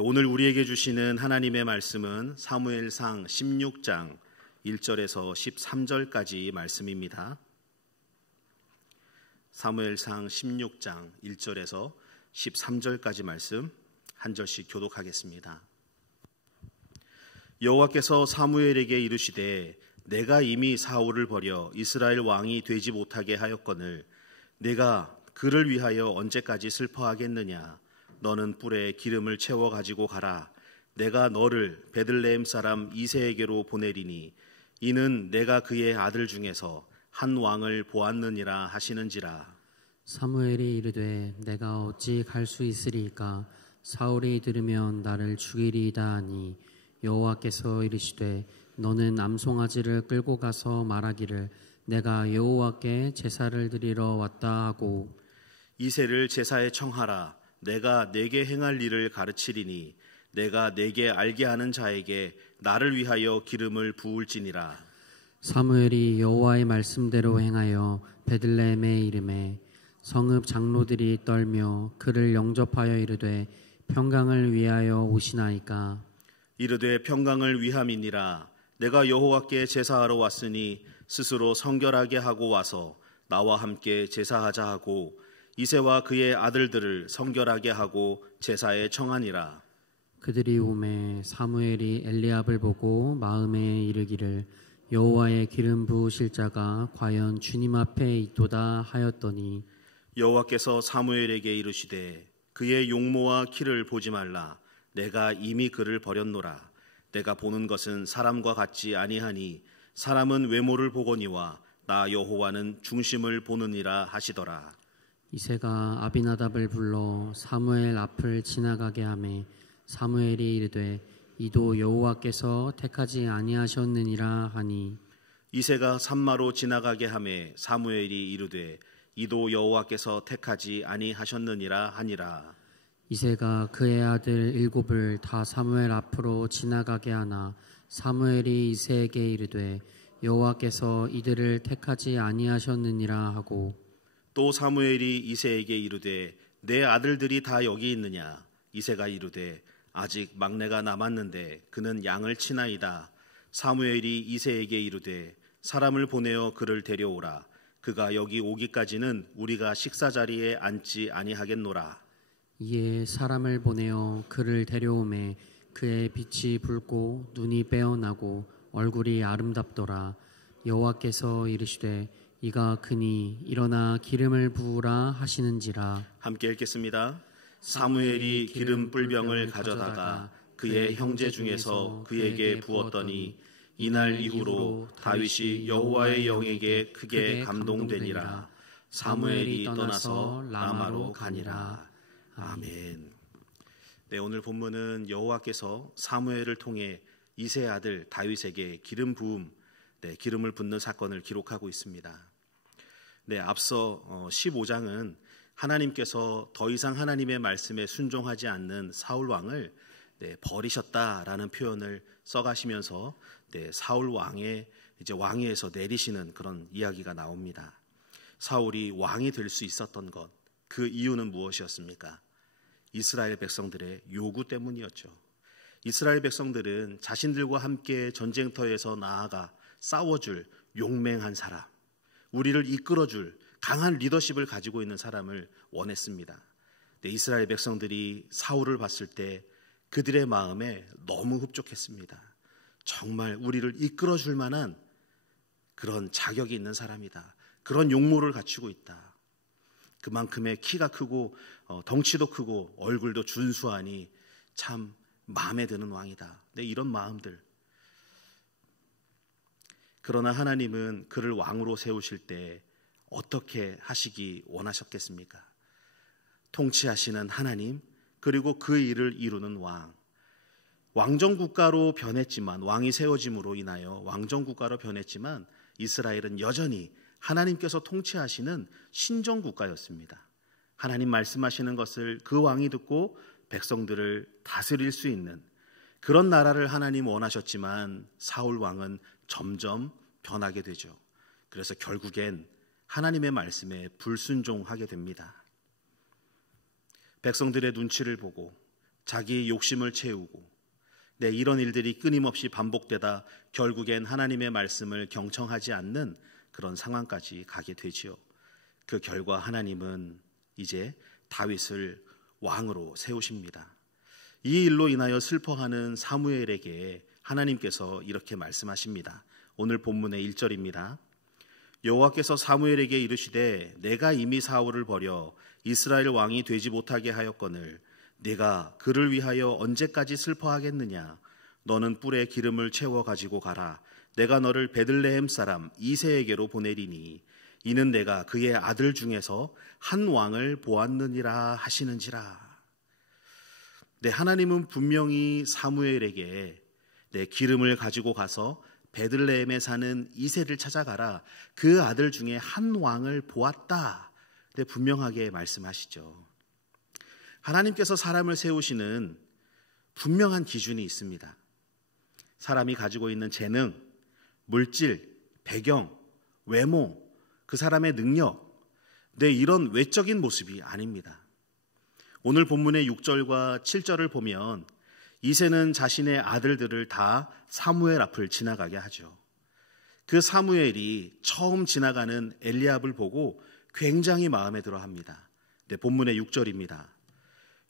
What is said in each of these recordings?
오늘 우리에게 주시는 하나님의 말씀은 사무엘상 16장 1절에서 13절까지 말씀입니다. 사무엘상 16장 1절에서 13절까지 말씀 한 절씩 교독하겠습니다. 여호와께서 사무엘에게 이르시되 내가 이미 사울을 버려 이스라엘 왕이 되지 못하게 하였거늘 내가 그를 위하여 언제까지 슬퍼하겠느냐. 너는 뿔에 기름을 채워 가지고 가라. 내가 너를 베들레헴 사람 이새에게로 보내리니 이는 내가 그의 아들 중에서 한 왕을 보았느니라 하시는지라. 사무엘이 이르되 내가 어찌 갈 수 있으리이까. 사울이 들으면 나를 죽이리이다 하니 여호와께서 이르시되 너는 암송아지를 끌고 가서 말하기를 내가 여호와께 제사를 드리러 왔다 하고 이새를 제사에 청하라. 내가 내게 행할 일을 가르치리니 내가 내게 알게 하는 자에게 나를 위하여 기름을 부을지니라. 사무엘이 여호와의 말씀대로 행하여 베들레헴에 이르매 성읍 장로들이 떨며 그를 영접하여 이르되 평강을 위하여 오시나이까. 이르되 평강을 위함이니라. 내가 여호와께 제사하러 왔으니 스스로 성결하게 하고 와서 나와 함께 제사하자 하고 이새와 그의 아들들을 성결하게 하고 제사에 청하니라. 그들이 오매 사무엘이 엘리압을 보고 마음에 이르기를 여호와의 기름 부으실 자가 과연 주님 앞에 있도다 하였더니 여호와께서 사무엘에게 이르시되 그의 용모와 키를 보지 말라. 내가 이미 그를 버렸노라. 내가 보는 것은 사람과 같지 아니하니 사람은 외모를 보거니와 나 여호와는 중심을 보느니라 하시더라. 이새가 아비나답을 불러 사무엘 앞을 지나가게 하매 사무엘이 이르되 이도 여호와께서 택하지 아니하셨느니라 하니 이새가 산마로 지나가게 하매 사무엘이 이르되 이도 여호와께서 택하지 아니하셨느니라 하니라. 이새가 그의 아들 7을 다 사무엘 앞으로 지나가게 하나 사무엘이 이새에게 이르되 여호와께서 이들을 택하지 아니하셨느니라 하고 또 사무엘이 이새에게 이르되 내 아들들이 다 여기 있느냐. 이새가 이르되 아직 막내가 남았는데 그는 양을 치나이다. 사무엘이 이새에게 이르되 사람을 보내어 그를 데려오라. 그가 여기 오기까지는 우리가 식사 자리에 앉지 아니하겠노라. 이에 사람을 보내어 그를 데려오매 그의 빛이 붉고 눈이 빼어나고 얼굴이 아름답더라. 여호와께서 이르시되 이가 그니 일어나 기름을 부으라 하시는지라. 함께 읽겠습니다. 사무엘이 기름 뿔병을 가져다가 그의 형제 중에서 그에게 부었더니 이날 이후로 다윗이 여호와의 영에게 크게 감동되니라. 사무엘이 떠나서 라마로 가니라. 아멘. 네, 오늘 본문은 여호와께서 사무엘을 통해 이새 아들 다윗에게 기름 부음, 기름을 붓는 사건을 기록하고 있습니다. 네, 앞서 15장은 하나님께서 더 이상 하나님의 말씀에 순종하지 않는 사울 왕을 버리셨다라는 표현을 써가시면서 사울 왕의 이제 왕위에서 내리시는 그런 이야기가 나옵니다. 사울이 왕이 될 수 있었던 것, 그 이유는 무엇이었습니까? 이스라엘 백성들의 요구 때문이었죠. 이스라엘 백성들은 자신들과 함께 전쟁터에서 나아가 싸워줄 용맹한 사람, 우리를 이끌어줄 강한 리더십을 가지고 있는 사람을 원했습니다. 이스라엘 백성들이 사울을 봤을 때 그들의 마음에 너무 흡족했습니다. 정말 우리를 이끌어줄 만한 그런 자격이 있는 사람이다. 그런 용모를 갖추고 있다. 그만큼의 키가 크고 덩치도 크고 얼굴도 준수하니 참 마음에 드는 왕이다. 이런 마음들. 그러나 하나님은 그를 왕으로 세우실 때 어떻게 하시기 원하셨겠습니까? 통치하시는 하나님, 그리고 그 일을 이루는 왕. 왕정국가로 변했지만, 왕이 세워짐으로 인하여 왕정국가로 변했지만 이스라엘은 여전히 하나님께서 통치하시는 신정국가였습니다. 하나님 말씀하시는 것을 그 왕이 듣고 백성들을 다스릴 수 있는 그런 나라를 하나님 원하셨지만 사울 왕은 점점 변하게 되죠. 그래서 결국엔 하나님의 말씀에 불순종하게 됩니다. 백성들의 눈치를 보고 자기 욕심을 채우고 이런 일들이 끊임없이 반복되다 결국엔 하나님의 말씀을 경청하지 않는 그런 상황까지 가게 되지요. 그 결과 하나님은 이제 다윗을 왕으로 세우십니다. 이 일로 인하여 슬퍼하는 사무엘에게 하나님께서 이렇게 말씀하십니다. 오늘 본문의 1절입니다. 여호와께서 사무엘에게 이르시되 내가 이미 사울을 버려 이스라엘 왕이 되지 못하게 하였거늘 네가 그를 위하여 언제까지 슬퍼하겠느냐. 너는 뿔에 기름을 채워 가지고 가라. 내가 너를 베들레헴 사람 이새에게로 보내리니 이는 내가 그의 아들 중에서 한 왕을 보았느니라 하시는지라. 하나님은 분명히 사무엘에게 기름을 가지고 가서 베들레헴에 사는 이새를 찾아가라. 그 아들 중에 한 왕을 보았다. 분명하게 말씀하시죠. 하나님께서 사람을 세우시는 분명한 기준이 있습니다. 사람이 가지고 있는 재능, 물질, 배경, 외모, 그 사람의 능력, 이런 외적인 모습이 아닙니다. 오늘 본문의 6절과 7절을 보면 이새는 자신의 아들들을 다 사무엘 앞을 지나가게 하죠. 그 사무엘이 처음 지나가는 엘리압을 보고 굉장히 마음에 들어합니다. 본문의 6절입니다.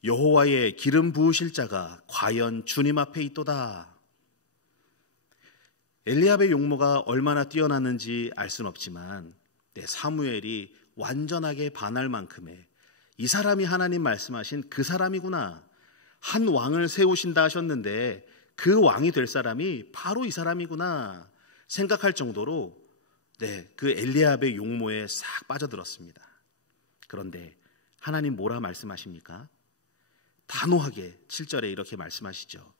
여호와의 기름 부으실 자가 과연 주님 앞에 있도다. 엘리압의 용모가 얼마나 뛰어났는지 알 수는 없지만 사무엘이 완전하게 반할 만큼의 이 사람이 하나님 말씀하신 그 사람이구나. 한 왕을 세우신다 하셨는데 그 왕이 될 사람이 바로 이 사람이구나 생각할 정도로 그 엘리압의 용모에 싹 빠져들었습니다. 그런데 하나님 뭐라 말씀하십니까? 단호하게 7절에 이렇게 말씀하시죠.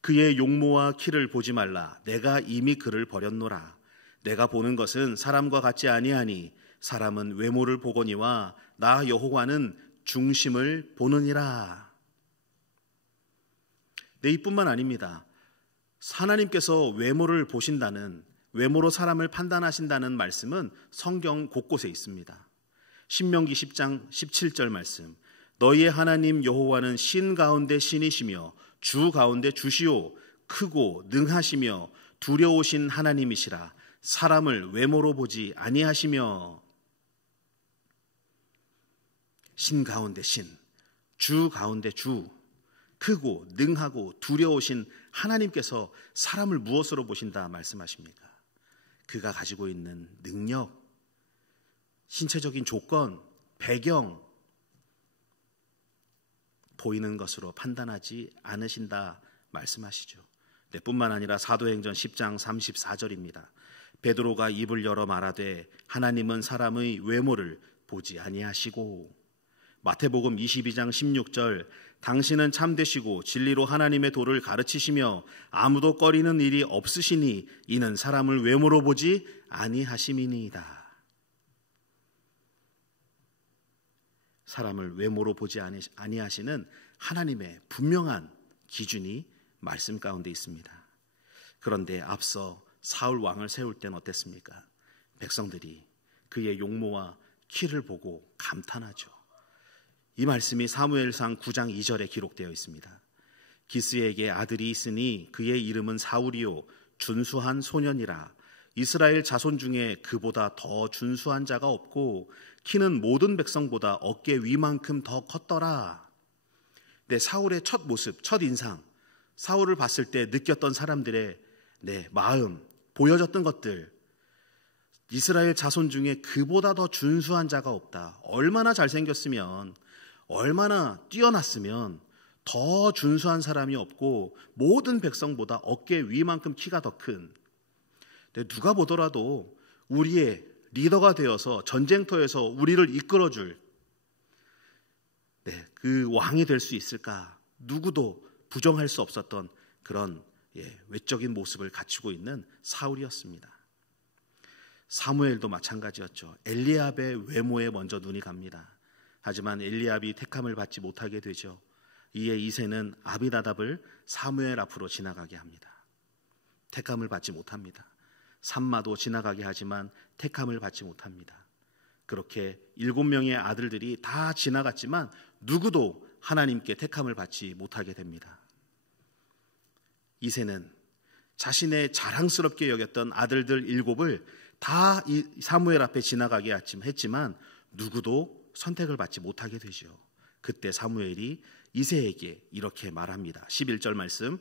그의 용모와 키를 보지 말라. 내가 이미 그를 버렸노라. 내가 보는 것은 사람과 같지 아니하니 사람은 외모를 보거니와 나 여호와는 중심을 보느니라. 이뿐만 아닙니다. 하나님께서 외모를 보신다는, 외모로 사람을 판단하신다는 말씀은 성경 곳곳에 있습니다. 신명기 10장 17절 말씀. 너희의 하나님 여호와는 신 가운데 신이시며 주 가운데 주시오. 크고 능하시며 두려우신 하나님이시라. 사람을 외모로 보지 아니하시며. 신 가운데 신, 주 가운데 주, 크고 능하고 두려우신 하나님께서 사람을 무엇으로 보신다 말씀하십니까? 그가 가지고 있는 능력, 신체적인 조건, 배경, 보이는 것으로 판단하지 않으신다 말씀하시죠. 뿐만 아니라 사도행전 10장 34절입니다. 베드로가 입을 열어 말하되 하나님은 사람의 외모를 보지 아니하시고. 마태복음 22장 16절 당신은 참되시고 진리로 하나님의 도를 가르치시며 아무도 꺼리는 일이 없으시니 이는 사람을 외모로 보지 아니하심이니이다. 사람을 외모로 보지 아니하시는 하나님의 분명한 기준이 말씀 가운데 있습니다. 그런데 앞서 사울 왕을 세울 때는 어땠습니까? 백성들이 그의 용모와 키를 보고 감탄하죠. 이 말씀이 사무엘상 9장 2절에 기록되어 있습니다. 기스에게 아들이 있으니 그의 이름은 사울이요 준수한 소년이라. 이스라엘 자손 중에 그보다 더 준수한 자가 없고 키는 모든 백성보다 어깨 위만큼 더 컸더라. 사울의 첫 모습, 첫 인상, 사울을 봤을 때 느꼈던 사람들의 마음, 보여졌던 것들, 이스라엘 자손 중에 그보다 더 준수한 자가 없다. 얼마나 잘생겼으면, 얼마나 뛰어났으면 더 준수한 사람이 없고 모든 백성보다 어깨 위만큼 키가 더 큰, 누가 보더라도 우리의 리더가 되어서 전쟁터에서 우리를 이끌어줄 그 왕이 될 수 있을까? 누구도 부정할 수 없었던 그런 외적인 모습을 갖추고 있는 사울이었습니다. 사무엘도 마찬가지였죠. 엘리압의 외모에 먼저 눈이 갑니다. 하지만 엘리압이 택함을 받지 못하게 되죠. 이에 이새는 아비나답을 사무엘 앞으로 지나가게 합니다. 택함을 받지 못합니다. 삼마도 지나가게 하지만 택함을 받지 못합니다. 그렇게 7명의 아들들이 다 지나갔지만 누구도 하나님께 택함을 받지 못하게 됩니다. 이새는 자신의 자랑스럽게 여겼던 아들들 7을 다 사무엘 앞에 지나가게 했지만 누구도 선택을 받지 못하게 되죠. 그때 사무엘이 이새에게 이렇게 말합니다. 11절 말씀,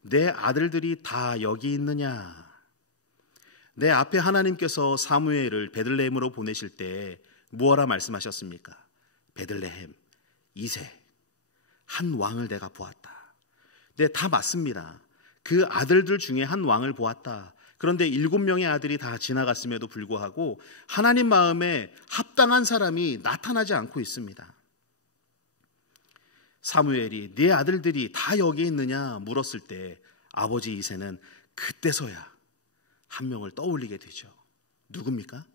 내 아들들이 다 여기 있느냐? 내 앞에 하나님께서 사무엘을 베들레헴으로 보내실 때 무엇라 말씀하셨습니까? 베들레헴, 이새, 한 왕을 내가 보았다. 네, 다 맞습니다. 그 아들들 중에 한 왕을 보았다. 그런데 7명의 아들이 다 지나갔음에도 불구하고 하나님 마음에 합당한 사람이 나타나지 않고 있습니다. 사무엘이 네 아들들이 다 여기 있느냐 물었을 때 아버지 이새는 그때서야 한 명을 떠올리게 되죠. 누굽니까?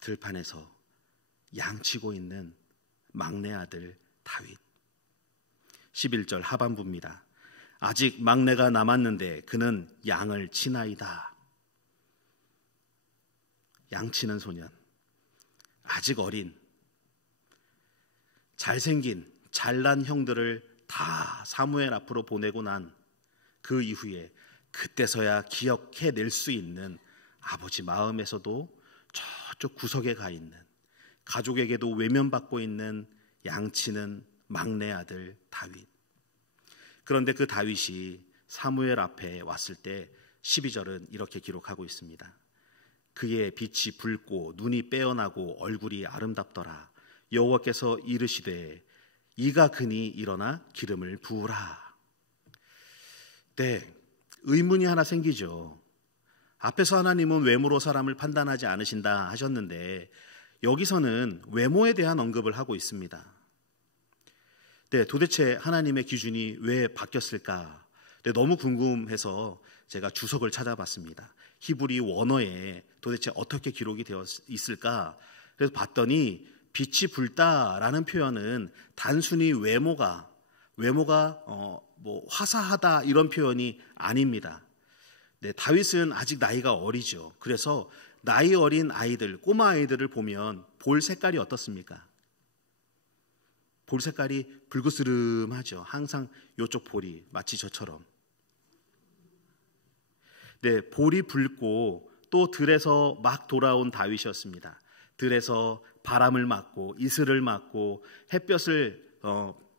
들판에서 양치고 있는 막내 아들 다윗. 11절 하반부입니다. 아직 막내가 남았는데 그는 양을 치나이다. 양치는 소년, 아직 어린, 잘생긴 잘난 형들을 다 사무엘 앞으로 보내고 난 그 이후에 그때서야 기억해낼 수 있는 아버지 마음에서도 저쪽 구석에 가 있는, 가족에게도 외면받고 있는 양치는 막내 아들 다윗. 그런데 그 다윗이 사무엘 앞에 왔을 때 12절은 이렇게 기록하고 있습니다. 그의 빛이 붉고 눈이 빼어나고 얼굴이 아름답더라. 여호와께서 이르시되 이가 그니 일어나 기름을 부으라. 네, 의문이 하나 생기죠. 앞에서 하나님은 외모로 사람을 판단하지 않으신다 하셨는데 여기서는 외모에 대한 언급을 하고 있습니다. 네, 도대체 하나님의 기준이 왜 바뀌었을까? 네, 너무 궁금해서 제가 주석을 찾아봤습니다. 히브리 원어에 도대체 어떻게 기록이 되어 있을까? 그래서 봤더니 빛이 붉다라는 표현은 단순히 외모가 화사하다 이런 표현이 아닙니다. 네, 다윗은 아직 나이가 어리죠. 그래서 나이 어린 아이들, 꼬마 아이들을 보면 볼 색깔이 어떻습니까? 볼 색깔이 붉으스름하죠. 항상 이쪽 볼이 마치 저처럼. 네, 볼이 붉고 또 들에서 막 돌아온 다윗이었습니다. 들에서 바람을 맞고 이슬을 맞고 햇볕을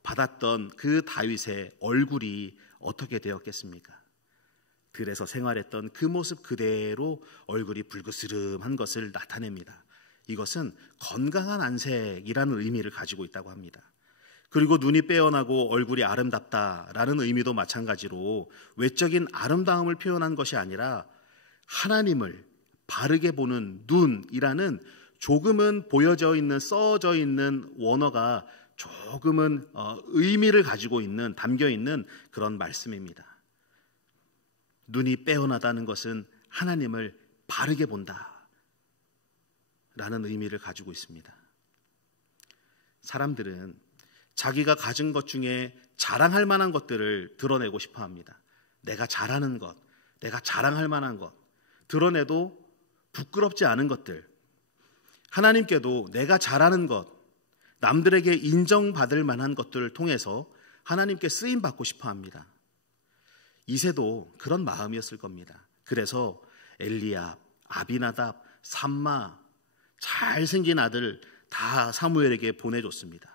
받았던 그 다윗의 얼굴이 어떻게 되었겠습니까? 들에서 생활했던 그 모습 그대로 얼굴이 붉으스름한 것을 나타냅니다. 이것은 건강한 안색이라는 의미를 가지고 있다고 합니다. 그리고 눈이 빼어나고 얼굴이 아름답다라는 의미도 마찬가지로 외적인 아름다움을 표현한 것이 아니라 하나님을 바르게 보는 눈이라는 조금은 보여져 있는, 써져 있는 원어가 조금은 의미를 가지고 있는, 담겨 있는 그런 말씀입니다. 눈이 빼어나다는 것은 하나님을 바르게 본다 라는 의미를 가지고 있습니다. 사람들은 자기가 가진 것 중에 자랑할 만한 것들을 드러내고 싶어 합니다. 내가 잘하는 것, 내가 자랑할 만한 것, 드러내도 부끄럽지 않은 것들, 하나님께도 내가 잘하는 것, 남들에게 인정받을 만한 것들을 통해서 하나님께 쓰임받고 싶어 합니다. 이새도 그런 마음이었을 겁니다. 그래서 엘리압, 아비나답, 삼마, 잘생긴 아들 다 사무엘에게 보내줬습니다.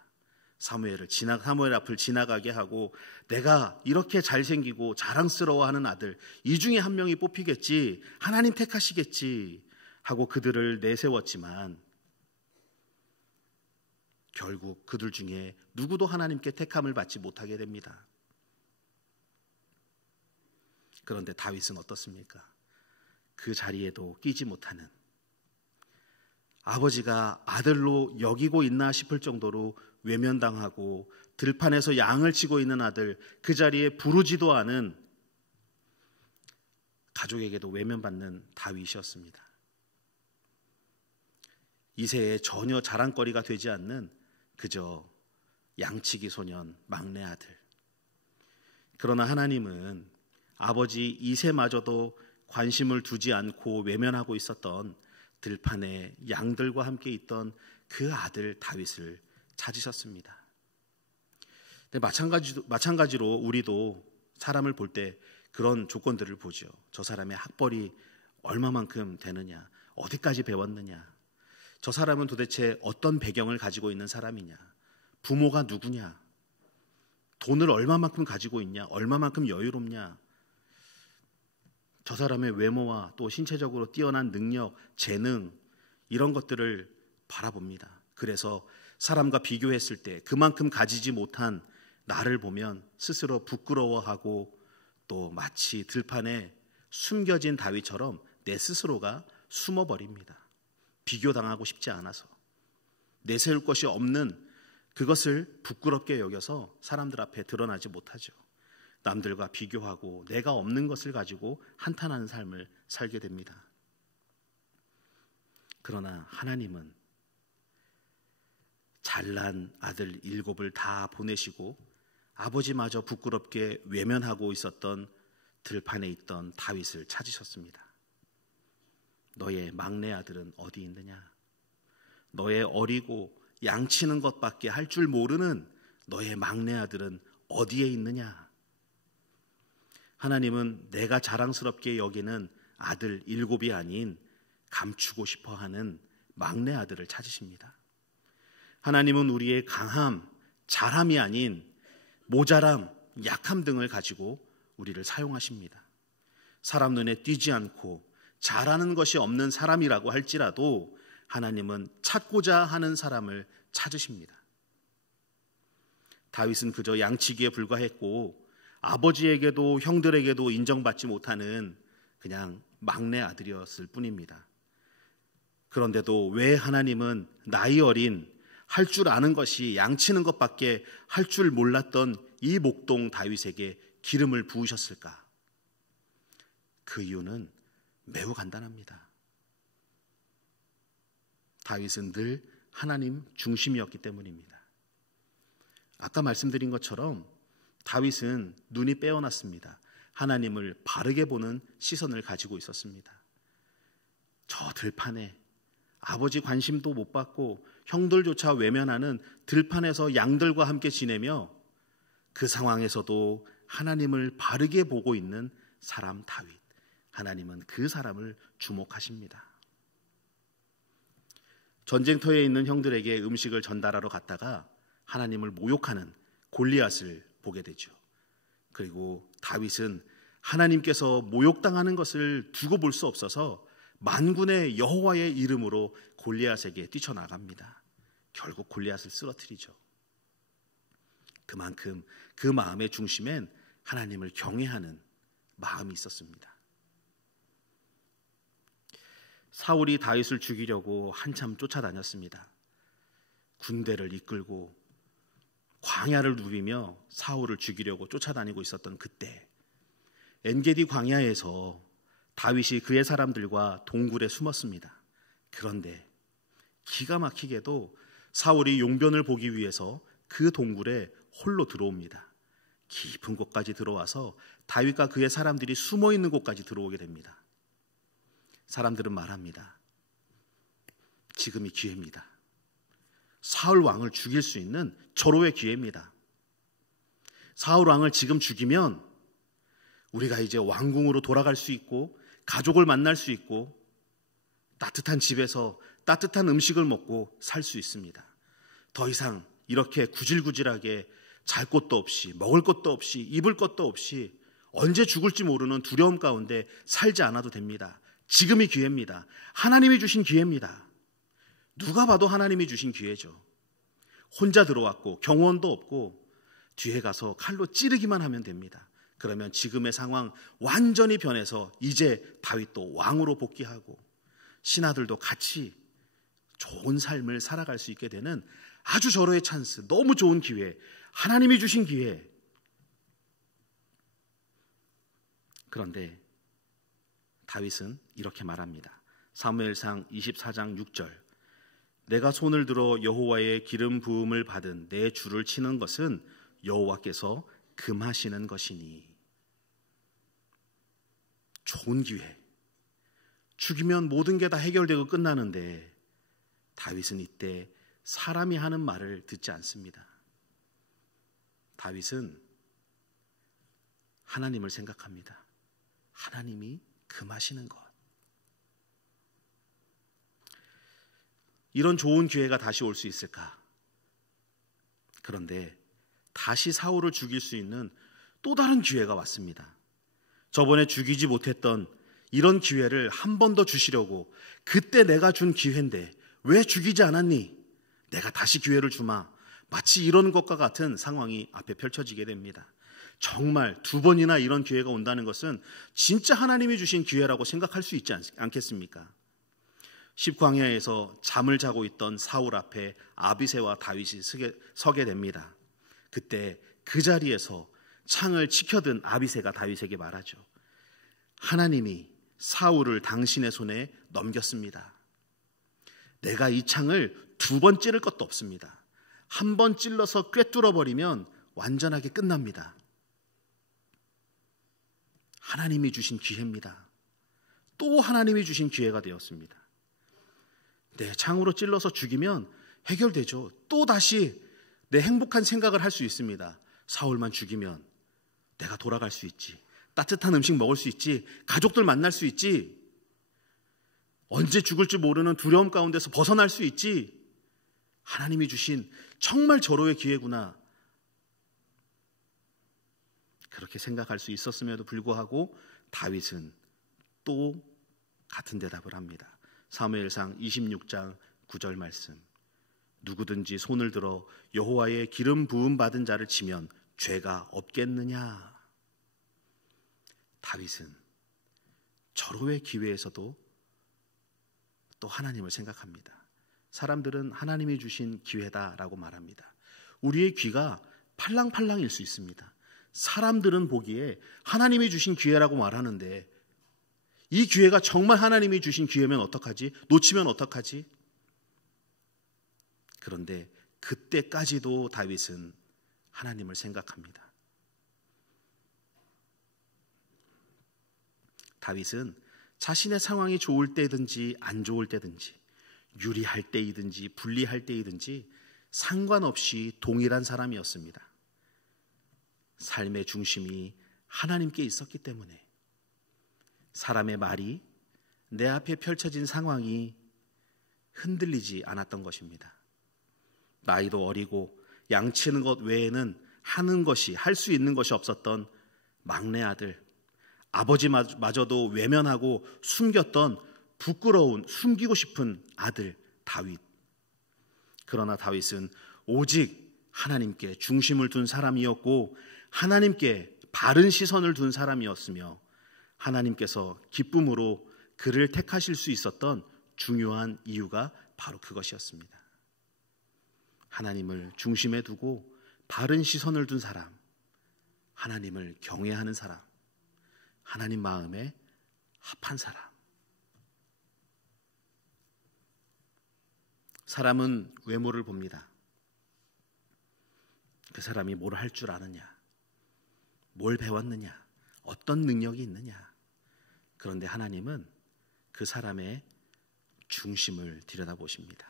사무엘 앞을 지나가게 하고 내가 이렇게 잘생기고 자랑스러워하는 아들, 이 중에 한 명이 뽑히겠지, 하나님 택하시겠지 하고 그들을 내세웠지만 결국 그들 중에 누구도 하나님께 택함을 받지 못하게 됩니다. 그런데 다윗은 어떻습니까? 그 자리에도 끼지 못하는, 아버지가 아들로 여기고 있나 싶을 정도로 외면당하고 들판에서 양을 치고 있는 아들, 그 자리에 부르지도 않은, 가족에게도 외면받는 다윗이었습니다. 이새에 전혀 자랑거리가 되지 않는 그저 양치기 소년, 막내 아들. 그러나 하나님은 아버지 이새마저도 관심을 두지 않고 외면하고 있었던 들판에 양들과 함께 있던 그 아들 다윗을 찾으셨습니다. 마찬가지로 우리도 사람을 볼 때 그런 조건들을 보죠. 저 사람의 학벌이 얼마만큼 되느냐, 어디까지 배웠느냐, 저 사람은 도대체 어떤 배경을 가지고 있는 사람이냐, 부모가 누구냐, 돈을 얼마만큼 가지고 있냐, 얼마만큼 여유롭냐, 저 사람의 외모와 또 신체적으로 뛰어난 능력, 재능, 이런 것들을 바라봅니다. 그래서 사람과 비교했을 때 그만큼 가지지 못한 나를 보면 스스로 부끄러워하고 또 마치 들판에 숨겨진 다윗처럼 내 스스로가 숨어버립니다. 비교당하고 싶지 않아서, 내세울 것이 없는 그것을 부끄럽게 여겨서 사람들 앞에 드러나지 못하죠. 남들과 비교하고 내가 없는 것을 가지고 한탄하는 삶을 살게 됩니다. 그러나 하나님은 잘난 아들 7을 다 보내시고 아버지마저 부끄럽게 외면하고 있었던 들판에 있던 다윗을 찾으셨습니다. 너의 막내 아들은 어디 있느냐? 너의 어리고 양치는 것밖에 할 줄 모르는 너의 막내 아들은 어디에 있느냐? 하나님은 내가 자랑스럽게 여기는 아들 7이 아닌 감추고 싶어하는 막내 아들을 찾으십니다. 하나님은 우리의 강함, 잘함이 아닌 모자람, 약함 등을 가지고 우리를 사용하십니다. 사람 눈에 띄지 않고 잘하는 것이 없는 사람이라고 할지라도 하나님은 찾고자 하는 사람을 찾으십니다. 다윗은 그저 양치기에 불과했고 아버지에게도 형들에게도 인정받지 못하는 그냥 막내 아들이었을 뿐입니다. 그런데도 왜 하나님은 나이 어린, 할 줄 아는 것이 양치는 것밖에 할 줄 몰랐던 이 목동 다윗에게 기름을 부으셨을까? 그 이유는 매우 간단합니다. 다윗은 늘 하나님 중심이었기 때문입니다. 아까 말씀드린 것처럼 다윗은 눈이 빼어났습니다. 하나님을 바르게 보는 시선을 가지고 있었습니다. 저 들판에 아버지 관심도 못 받고 형들조차 외면하는 들판에서 양들과 함께 지내며 그 상황에서도 하나님을 바르게 보고 있는 사람 다윗. 하나님은 그 사람을 주목하십니다. 전쟁터에 있는 형들에게 음식을 전달하러 갔다가 하나님을 모욕하는 골리앗을 보게 되죠. 그리고 다윗은 하나님께서 모욕당하는 것을 두고 볼 수 없어서 만군의 여호와의 이름으로 골리앗에게 뛰쳐나갑니다. 결국 골리앗을 쓰러뜨리죠. 그만큼 그 마음의 중심엔 하나님을 경외하는 마음이 있었습니다. 사울이 다윗을 죽이려고 한참 쫓아다녔습니다. 군대를 이끌고 광야를 누비며 사울을 죽이려고 쫓아다니고 있었던 그때 엔게디 광야에서 다윗이 그의 사람들과 동굴에 숨었습니다. 그런데 기가 막히게도 사울이 용변을 보기 위해서 그 동굴에 홀로 들어옵니다. 깊은 곳까지 들어와서 다윗과 그의 사람들이 숨어 있는 곳까지 들어오게 됩니다. 사람들은 말합니다. 지금이 기회입니다. 사울 왕을 죽일 수 있는 절호의 기회입니다. 사울 왕을 지금 죽이면 우리가 이제 왕궁으로 돌아갈 수 있고 가족을 만날 수 있고 따뜻한 집에서 따뜻한 음식을 먹고 살 수 있습니다. 더 이상 이렇게 구질구질하게 잘 곳도 없이 먹을 것도 없이 입을 것도 없이 언제 죽을지 모르는 두려움 가운데 살지 않아도 됩니다. 지금이 기회입니다. 하나님이 주신 기회입니다. 누가 봐도 하나님이 주신 기회죠. 혼자 들어왔고 경호원도 없고 뒤에 가서 칼로 찌르기만 하면 됩니다. 그러면 지금의 상황 완전히 변해서 이제 다윗도 왕으로 복귀하고 신하들도 같이 좋은 삶을 살아갈 수 있게 되는 아주 절호의 찬스, 너무 좋은 기회, 하나님이 주신 기회. 그런데 다윗은 이렇게 말합니다. 사무엘상 24장 6절. 내가 손을 들어 여호와의 기름 부음을 받은 내 줄을 치는 것은 여호와께서 금하시는 것이니. 좋은 기회. 죽이면 모든 게 다 해결되고 끝나는데 다윗은 이때 사람이 하는 말을 듣지 않습니다. 다윗은 하나님을 생각합니다. 하나님이 금하시는 것. 이런 좋은 기회가 다시 올 수 있을까? 그런데 다시 사울을 죽일 수 있는 또 다른 기회가 왔습니다. 저번에 죽이지 못했던 이런 기회를 한 번 더 주시려고, 그때 내가 준 기회인데 왜 죽이지 않았니? 내가 다시 기회를 주마. 마치 이런 것과 같은 상황이 앞에 펼쳐지게 됩니다. 정말 두 번이나 이런 기회가 온다는 것은 진짜 하나님이 주신 기회라고 생각할 수 있지 않겠습니까? 십광야에서 잠을 자고 있던 사울 앞에 아비새와 다윗이 서게 됩니다. 그때 그 자리에서 창을 지켜든 아비새가 다윗에게 말하죠. 하나님이 사울을 당신의 손에 넘겼습니다. 내가 이 창을 두 번 찌를 것도 없습니다. 한 번 찔러서 꿰뚫어 버리면 완전하게 끝납니다. 하나님이 주신 기회입니다. 또 하나님이 주신 기회가 되었습니다. 네, 창으로 찔러서 죽이면 해결되죠. 또 다시 내 행복한 생각을 할 수 있습니다. 사울만 죽이면 내가 돌아갈 수 있지. 따뜻한 음식 먹을 수 있지. 가족들 만날 수 있지. 언제 죽을지 모르는 두려움 가운데서 벗어날 수 있지. 하나님이 주신 정말 절호의 기회구나. 그렇게 생각할 수 있었음에도 불구하고 다윗은 또 같은 대답을 합니다. 사무엘상 26장 9절 말씀. 누구든지 손을 들어 여호와의 기름 부음 받은 자를 치면 죄가 없겠느냐. 다윗은 절호의 기회에서도 또 하나님을 생각합니다. 사람들은 하나님이 주신 기회다라고 말합니다. 우리의 귀가 팔랑팔랑일 수 있습니다. 사람들은 보기에 하나님이 주신 기회라고 말하는데 이 기회가 정말 하나님이 주신 기회면 어떡하지? 놓치면 어떡하지? 그런데 그때까지도 다윗은 하나님을 생각합니다. 다윗은 자신의 상황이 좋을 때든지 안 좋을 때든지 유리할 때이든지 불리할 때이든지 상관없이 동일한 사람이었습니다. 삶의 중심이 하나님께 있었기 때문에 사람의 말이, 내 앞에 펼쳐진 상황이 흔들리지 않았던 것입니다. 나이도 어리고 양치는 것 외에는 할 수 있는 것이 없었던 막내 아들, 아버지마저도 외면하고 숨겼던 부끄러운, 숨기고 싶은 아들 다윗. 그러나 다윗은 오직 하나님께 중심을 둔 사람이었고 하나님께 바른 시선을 둔 사람이었으며 하나님께서 기쁨으로 그를 택하실 수 있었던 중요한 이유가 바로 그것이었습니다. 하나님을 중심에 두고 바른 시선을 둔 사람, 하나님을 경외하는 사람, 하나님 마음에 합한 사람. 사람은 외모를 봅니다. 그 사람이 뭘 할 줄 아느냐, 뭘 배웠느냐, 어떤 능력이 있느냐. 그런데 하나님은 그 사람의 중심을 들여다보십니다.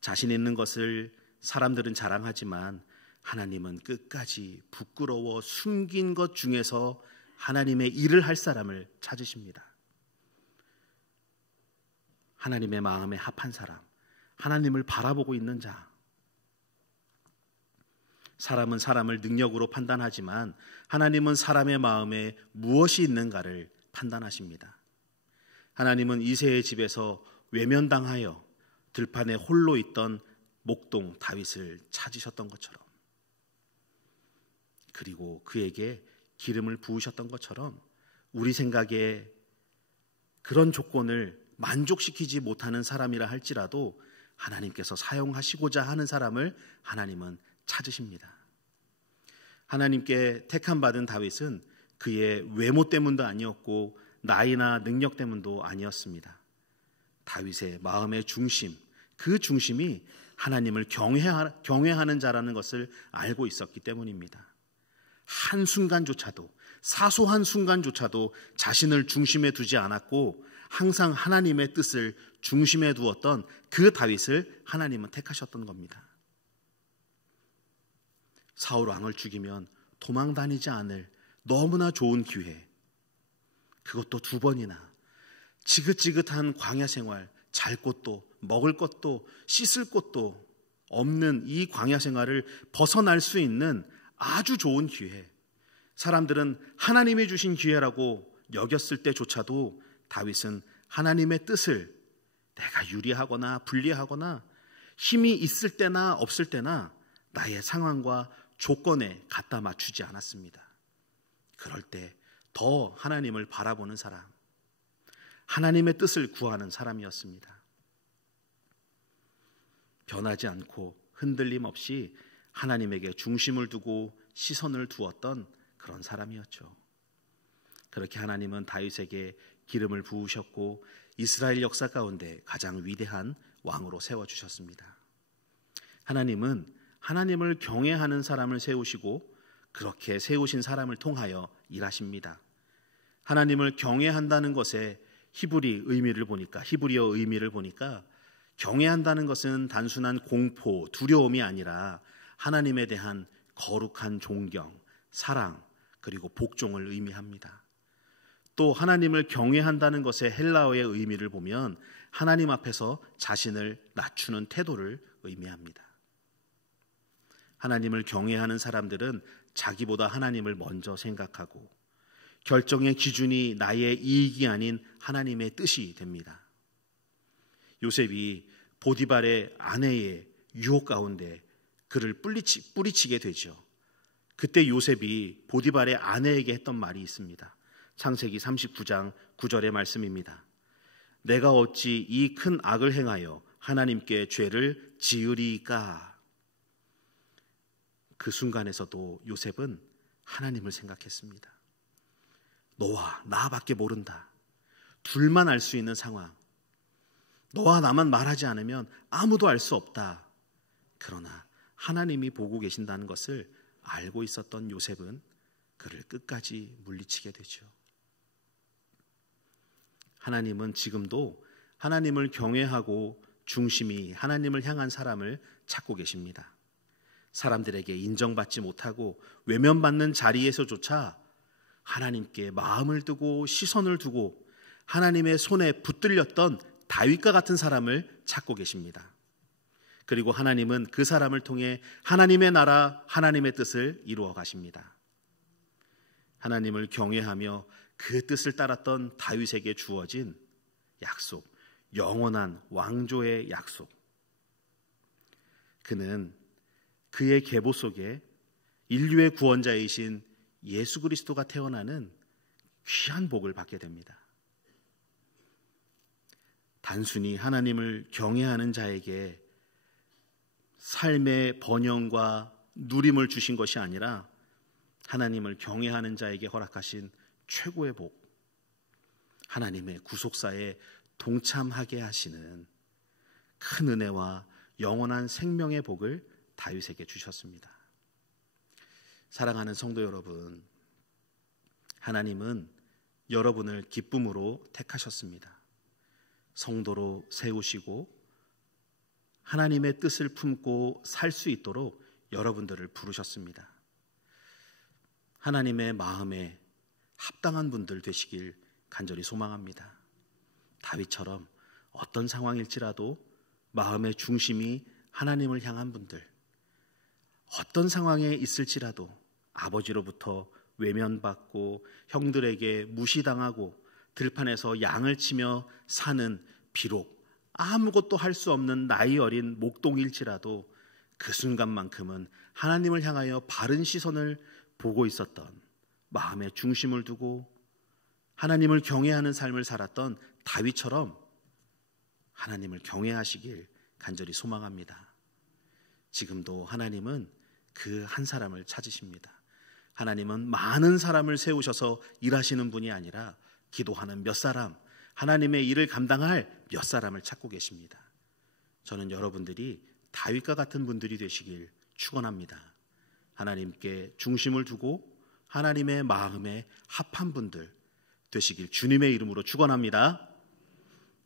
자신 있는 것을 사람들은 자랑하지만 하나님은 끝까지 부끄러워 숨긴 것 중에서 하나님의 일을 할 사람을 찾으십니다. 하나님의 마음에 합한 사람, 하나님을 바라보고 있는 자. 사람은 사람을 능력으로 판단하지만 하나님은 사람의 마음에 무엇이 있는가를 판단하십니다. 하나님은 이새의 집에서 외면당하여 들판에 홀로 있던 목동 다윗을 찾으셨던 것처럼, 그리고 그에게 기름을 부으셨던 것처럼 우리 생각에 그런 조건을 만족시키지 못하는 사람이라 할지라도 하나님께서 사용하시고자 하는 사람을 하나님은 찾으십니다. 하나님께 택함 받은 다윗은 그의 외모 때문도 아니었고 나이나 능력 때문도 아니었습니다. 다윗의 마음의 중심, 그 중심이 하나님을 경외하는 자라는 것을 알고 있었기 때문입니다. 한순간조차도, 사소한 순간조차도 자신을 중심에 두지 않았고 항상 하나님의 뜻을 중심에 두었던 그 다윗을 하나님은 택하셨던 겁니다. 사울 왕을 죽이면 도망 다니지 않을 너무나 좋은 기회, 그것도 2번이나 지긋지긋한 광야 생활, 잘 곳도 먹을 것도 씻을 곳도 없는 이 광야 생활을 벗어날 수 있는 아주 좋은 기회, 사람들은 하나님이 주신 기회라고 여겼을 때조차도 다윗은 하나님의 뜻을 내가 유리하거나 불리하거나 힘이 있을 때나 없을 때나 나의 상황과 조건에 갖다 맞추지 않았습니다. 그럴 때 더 하나님을 바라보는 사람, 하나님의 뜻을 구하는 사람이었습니다. 변하지 않고 흔들림 없이 하나님에게 중심을 두고 시선을 두었던 그런 사람이었죠. 그렇게 하나님은 다윗에게 기름을 부으셨고 이스라엘 역사 가운데 가장 위대한 왕으로 세워주셨습니다. 하나님은 하나님을 경외하는 사람을 세우시고 그렇게 세우신 사람을 통하여 일하십니다. 하나님을 경외한다는 것에 히브리어 의미를 보니까 경외한다는 것은 단순한 공포, 두려움이 아니라 하나님에 대한 거룩한 존경, 사랑, 그리고 복종을 의미합니다. 또 하나님을 경외한다는 것의 헬라어의 의미를 보면 하나님 앞에서 자신을 낮추는 태도를 의미합니다. 하나님을 경외하는 사람들은 자기보다 하나님을 먼저 생각하고 결정의 기준이 나의 이익이 아닌 하나님의 뜻이 됩니다. 요셉이 보디발의 아내의 유혹 가운데 그를 뿌리치게 되죠. 그때 요셉이 보디발의 아내에게 했던 말이 있습니다. 창세기 39장 9절의 말씀입니다. 내가 어찌 이 큰 악을 행하여 하나님께 죄를 지으리까. 그 순간에서도 요셉은 하나님을 생각했습니다. 너와 나밖에 모른다. 둘만 알 수 있는 상황. 너와 나만 말하지 않으면 아무도 알 수 없다. 그러나 하나님이 보고 계신다는 것을 알고 있었던 요셉은 그를 끝까지 물리치게 되죠. 하나님은 지금도 하나님을 경외하고 중심이 하나님을 향한 사람을 찾고 계십니다. 사람들에게 인정받지 못하고 외면받는 자리에서조차 하나님께 마음을 두고 시선을 두고 하나님의 손에 붙들렸던 다윗과 같은 사람을 찾고 계십니다. 그리고 하나님은 그 사람을 통해 하나님의 나라, 하나님의 뜻을 이루어 가십니다. 하나님을 경외하며 그 뜻을 따랐던 다윗에게 주어진 약속, 영원한 왕조의 약속. 그는 그의 계보 속에 인류의 구원자이신 예수 그리스도가 태어나는 귀한 복을 받게 됩니다. 단순히 하나님을 경외하는 자에게 삶의 번영과 누림을 주신 것이 아니라 하나님을 경외하는 자에게 허락하신 최고의 복, 하나님의 구속사에 동참하게 하시는 큰 은혜와 영원한 생명의 복을 다윗에게 주셨습니다. 사랑하는 성도 여러분, 하나님은 여러분을 기쁨으로 택하셨습니다. 성도로 세우시고 하나님의 뜻을 품고 살 수 있도록 여러분들을 부르셨습니다. 하나님의 마음에 합당한 분들 되시길 간절히 소망합니다. 다윗처럼 어떤 상황일지라도 마음의 중심이 하나님을 향한 분들, 어떤 상황에 있을지라도 아버지로부터 외면받고 형들에게 무시당하고 들판에서 양을 치며 사는 비록 아무것도 할 수 없는 나이 어린 목동일지라도 그 순간만큼은 하나님을 향하여 바른 시선을 보고 있었던, 마음의 중심을 두고 하나님을 경외하는 삶을 살았던 다윗처럼 하나님을 경외하시길 간절히 소망합니다. 지금도 하나님은 그 한 사람을 찾으십니다. 하나님은 많은 사람을 세우셔서 일하시는 분이 아니라 기도하는 몇 사람, 하나님의 일을 감당할 몇 사람을 찾고 계십니다. 저는 여러분들이 다윗과 같은 분들이 되시길 축원합니다. 하나님께 중심을 두고 하나님의 마음에 합한 분들 되시길 주님의 이름으로 축원합니다.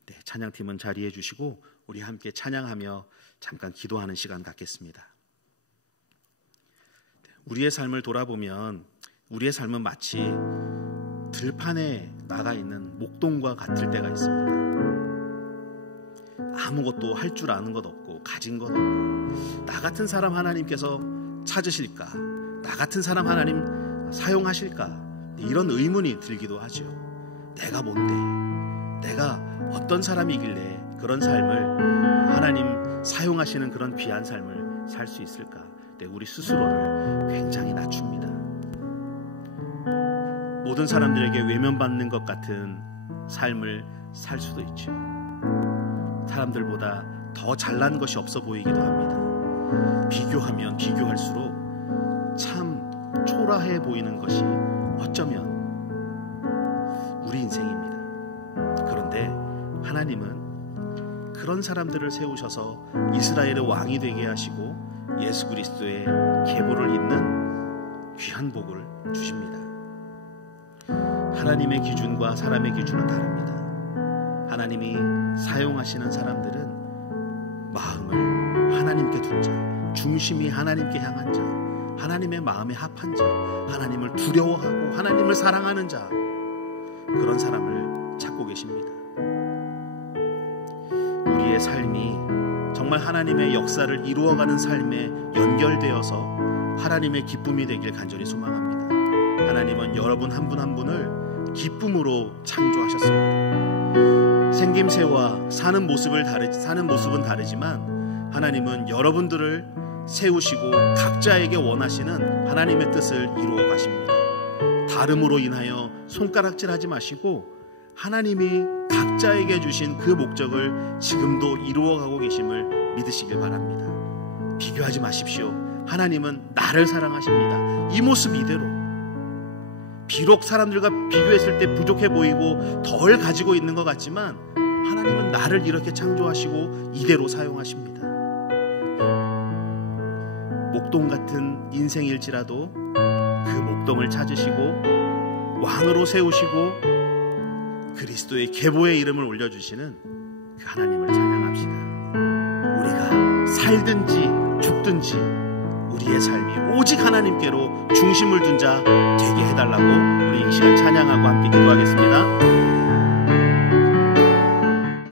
네, 찬양팀은 자리해 주시고 우리 함께 찬양하며 잠깐 기도하는 시간 갖겠습니다. 우리의 삶을 돌아보면 우리의 삶은 마치 들판에 나가 있는 목동과 같을 때가 있습니다. 아무것도 할 줄 아는 것 없고 가진 것 없고, 나 같은 사람 하나님께서 찾으실까? 나 같은 사람 하나님 사용하실까? 이런 의문이 들기도 하죠. 내가 뭔데? 내가 어떤 사람이길래 그런 삶을, 하나님 사용하시는 그런 귀한 삶을 살 수 있을까? 우리 스스로를 굉장히 낮춥니다. 모든 사람들에게 외면받는 것 같은 삶을 살 수도 있죠. 사람들보다 더 잘난 것이 없어 보이기도 합니다. 비교하면 비교할수록 참 초라해 보이는 것이 어쩌면 우리 인생입니다. 그런데 하나님은 그런 사람들을 세우셔서 이스라엘의 왕이 되게 하시고 예수 그리스도의 계보를 잇는 귀한 복을 주십니다. 하나님의 기준과 사람의 기준은 다릅니다. 하나님이 사용하시는 사람들은 마음을 하나님께 둔 자, 중심이 하나님께 향한 자, 하나님의 마음에 합한 자, 하나님을 두려워하고 하나님을 사랑하는 자, 그런 사람을 찾고 계십니다. 우리의 삶이 정말 하나님의 역사를 이루어가는 삶에 연결되어서 하나님의 기쁨이 되길 간절히 소망합니다. 하나님은 여러분 한 분 한 분을 기쁨으로 창조하셨습니다. 생김새와 사는 모습은 다르지만 하나님은 여러분들을 세우시고 각자에게 원하시는 하나님의 뜻을 이루어 가십니다. 다름으로 인하여 손가락질하지 마시고 하나님이 각자에게 주신 그 목적을 지금도 이루어가고 계심을 믿으시길 바랍니다. 비교하지 마십시오. 하나님은 나를 사랑하십니다. 이 모습 이대로, 비록 사람들과 비교했을 때 부족해 보이고 덜 가지고 있는 것 같지만 하나님은 나를 이렇게 창조하시고 이대로 사용하십니다. 목동 같은 인생일지라도 그 목동을 찾으시고 왕으로 세우시고 그리스도의 계보의 이름을 올려주시는 그 하나님을 찬양합시다. 우리가 살든지 죽든지 우리의 삶이 오직 하나님께로 중심을 둔 자 되게 해달라고 우리 이 시간 찬양하고 함께 기도하겠습니다.